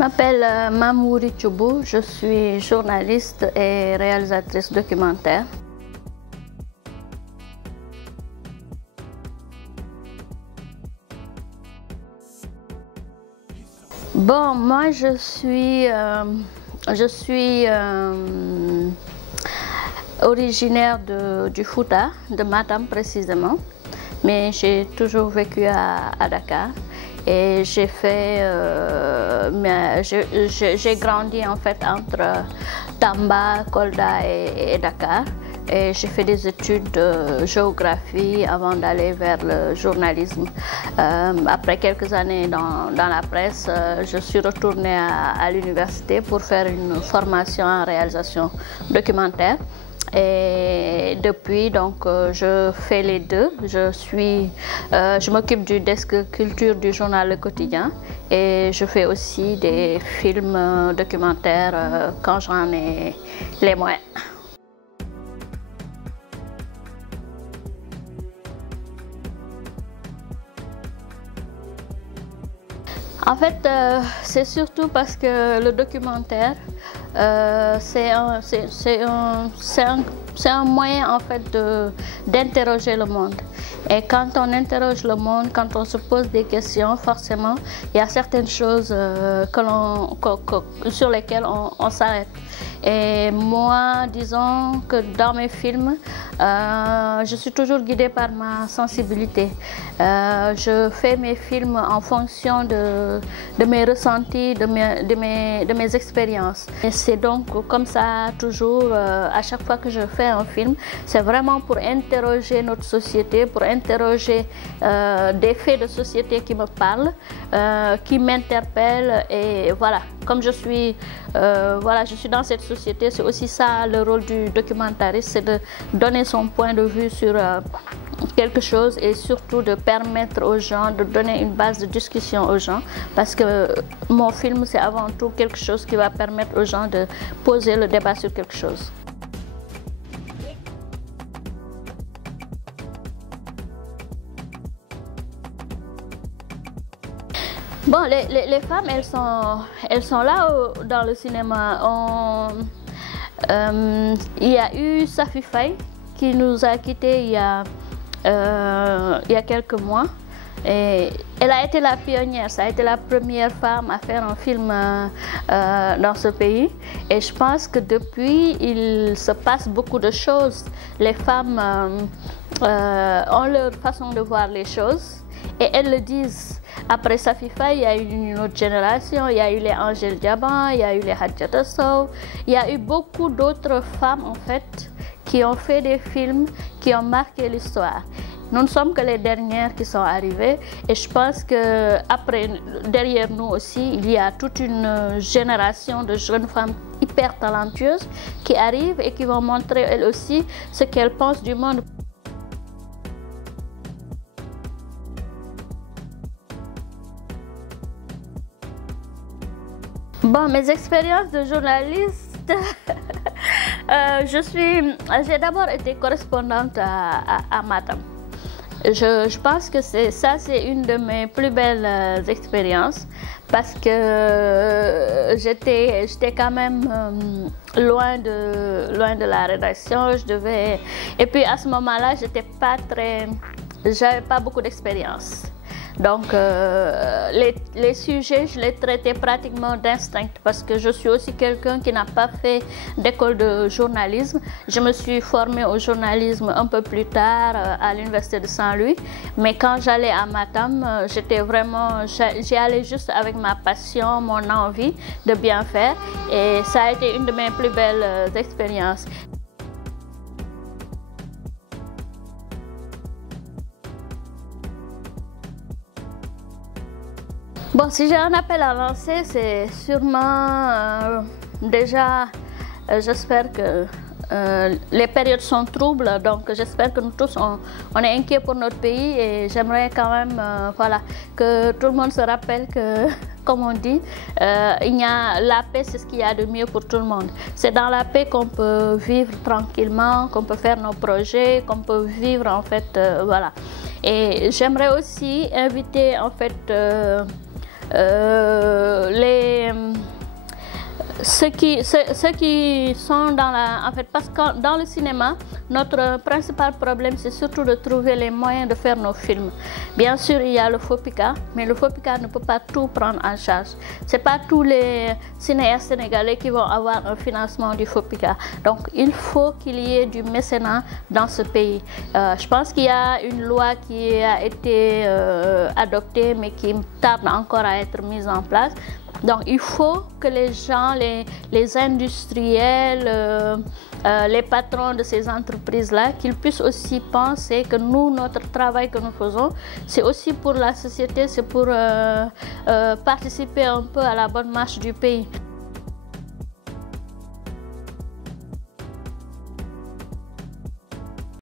m'appelle Mamouri Tchoubou, je suis journaliste et réalisatrice documentaire. Bon, moi je suis originaire du Fouta, de Matam précisément, mais j'ai toujours vécu à Dakar. Et j'ai grandi en fait entre Tamba, Kolda et Dakar. Et j'ai fait des études de géographie avant d'aller vers le journalisme. Après quelques années dans la presse, je suis retournée à l'université pour faire une formation en réalisation documentaire. Et depuis, donc, je fais les deux. Je m'occupe du desk culture du journal Le Quotidien et je fais aussi des films documentaires quand j'en ai les moyens. En fait, c'est surtout parce que le documentaire, c'est un moyen en fait d'interroger le monde. Et quand on interroge le monde, quand on se pose des questions, forcément, il y a certaines choses sur lesquelles on s'arrête. Et moi, disons que dans mes films, je suis toujours guidée par ma sensibilité. Je fais mes films en fonction de mes ressentis, de mes expériences. Et c'est donc comme ça toujours, à chaque fois que je fais un film, c'est vraiment pour interroger notre société, pour interroger des faits de société qui me parlent, qui m'interpellent. Et voilà, comme je suis dans cette société, c'est aussi ça le rôle du documentariste, c'est de donner son point de vue sur quelque chose et surtout de permettre aux gens, de donner une base de discussion aux gens, parce que mon film c'est avant tout quelque chose qui va permettre aux gens de poser le débat sur quelque chose. Bon, les femmes, elles sont là dans le cinéma. Il y a eu Safi Faye qui nous a quittés il y a quelques mois. Et elle a été la pionnière, ça a été la première femme à faire un film dans ce pays. Et je pense que depuis, il se passe beaucoup de choses. Les femmes ont leur façon de voir les choses et elles le disent. Après Safi Faye, il y a eu une autre génération, il y a eu les Angèle Diaban, il y a eu les Hadjata Sow, il y a eu beaucoup d'autres femmes en fait qui ont fait des films qui ont marqué l'histoire. Nous ne sommes que les dernières qui sont arrivées et je pense que derrière nous aussi, il y a toute une génération de jeunes femmes hyper talentueuses qui arrivent et qui vont montrer elles aussi ce qu'elles pensent du monde. Bon, mes expériences de journaliste, j'ai d'abord été correspondante à Matam. Je pense que c'est une de mes plus belles expériences parce que j'étais quand même loin de la rédaction. Et puis à ce moment-là, j'avais pas beaucoup d'expérience. Donc les sujets, je les traitais pratiquement d'instinct parce que je suis aussi quelqu'un qui n'a pas fait d'école de journalisme. Je me suis formée au journalisme un peu plus tard à l'université de Saint-Louis. Mais quand j'allais à Matam, j'y allais juste avec ma passion, mon envie de bien faire. Et ça a été une de mes plus belles expériences. Bon, si j'ai un appel à lancer, c'est sûrement déjà, j'espère que les périodes sont troubles, donc j'espère que nous tous, on est inquiets pour notre pays et j'aimerais quand même que tout le monde se rappelle que, comme on dit, la paix, c'est ce qu'il y a de mieux pour tout le monde. C'est dans la paix qu'on peut vivre tranquillement, qu'on peut faire nos projets, qu'on peut vivre en fait, voilà. Et j'aimerais aussi inviter en fait ceux qui sont dans la... En fait, parce que dans le cinéma, notre principal problème, c'est surtout de trouver les moyens de faire nos films. Bien sûr, il y a le FOPICA, mais le FOPICA ne peut pas tout prendre en charge. Ce n'est pas tous les cinéastes sénégalais qui vont avoir un financement du FOPICA. Donc, il faut qu'il y ait du mécénat dans ce pays. Je pense qu'il y a une loi qui a été adoptée, mais qui tarde encore à être mise en place. Donc il faut que les gens, les industriels, les patrons de ces entreprises-là, qu'ils puissent aussi penser que nous, notre travail que nous faisons, c'est aussi pour la société, c'est pour participer un peu à la bonne marche du pays.